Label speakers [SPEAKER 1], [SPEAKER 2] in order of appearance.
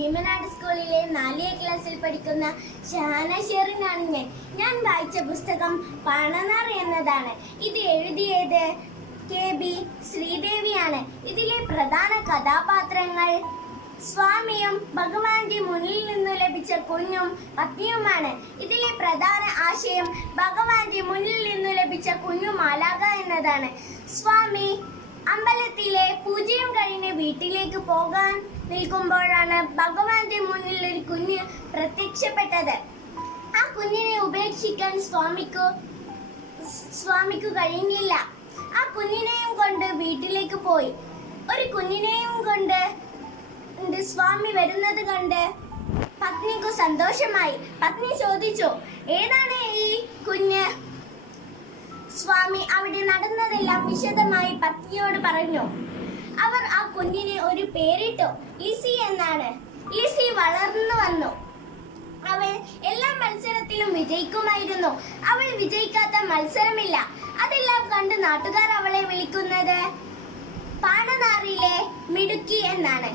[SPEAKER 1] വേമനാട് സ്കൂളിലെ നാലിയ ക്ലാസ്സിൽ പഠിക്കുന്ന ഷാന ഷെറിനാണ് ഞാൻ. ഞാൻ വായിച്ച പുസ്തകം പണനാർ എന്നതാണ്. ഇത് എഴുതിയത് കെ ബി ശ്രീദേവിയാണ്. ഇതിലെ പ്രധാന കഥാപാത്രങ്ങൾ സ്വാമിയും ഭഗവാന്റെ മുന്നിൽ നിന്ന് ലഭിച്ച കുഞ്ഞും പത്നിയുമാണ്. ഇതിലെ പ്രധാന ആശയം ഭഗവാന്റെ മുന്നിൽ നിന്ന് ലഭിച്ച കുഞ്ഞു മാലാക എന്നതാണ്. സ്വാമി അമ്പലത്തിലെ പൂജയും വീട്ടിലേക്ക് പോകാൻ നിൽക്കുമ്പോഴാണ് ഭഗവാന്റെ മുന്നിൽ ഒരു കുഞ്ഞ് പ്രത്യക്ഷപ്പെട്ടത്. ആ കുഞ്ഞിനെ ഉപേക്ഷിക്കാൻ സ്വാമിക്ക് സ്വാമിക്ക് കഴിഞ്ഞില്ല. ആ കുഞ്ഞിനെയും കൊണ്ട് വീട്ടിലേക്ക് പോയി. ഒരു കുഞ്ഞിനെയും കൊണ്ട് സ്വാമി വരുന്നത് കണ്ട് പത്നിക്ക് സന്തോഷമായി. പത്നി ചോദിച്ചു ഏതാണ് ഈ കുഞ്ഞ്? സ്വാമി അവിടെ നടന്നതെല്ലാം വിശദമായി പത്നിയോട് പറഞ്ഞു. അവർ ആ കുഞ്ഞിന് ഒരു പേരിട്ടു. ലിസി എന്നാണ്. ലിസി വളർന്നു വന്നു. അവൾ എല്ലാ മത്സരത്തിലും വിജയിക്കുമായിരുന്നു. അവൾ വിജയിക്കാത്ത മത്സരമില്ല. അതെല്ലാം കണ്ട് നാട്ടുകാർ അവളെ വിളിക്കുന്നത് പാണനാറിലെ മിടുക്കി എന്നാണ്.